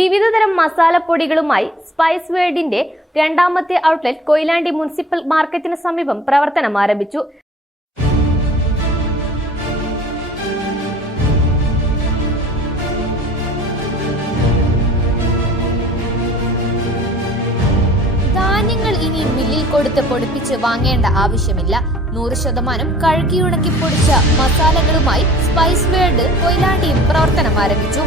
വിവിധതരം മസാലപ്പൊടികളുമായി സ്പൈസ് വേൾഡിന്റെ രണ്ടാമത്തെ outlet Koyilandy municipal മാർക്കറ്റിന് സമീപം പ്രവർത്തനം ആരംഭിച്ചു. ധാന്യങ്ങൾ ഇനി മില്ലിൽ കൊടുത്ത് പൊടിപ്പിച്ച് വാങ്ങേണ്ട ആവശ്യമില്ല. 100% കഴുകിയുണക്കി പൊടിച്ച മസാലകളുമായി സ്പൈസ് വേൾഡ് കൊയിലാണ്ടിയും പ്രവർത്തനം ആരംഭിച്ചു.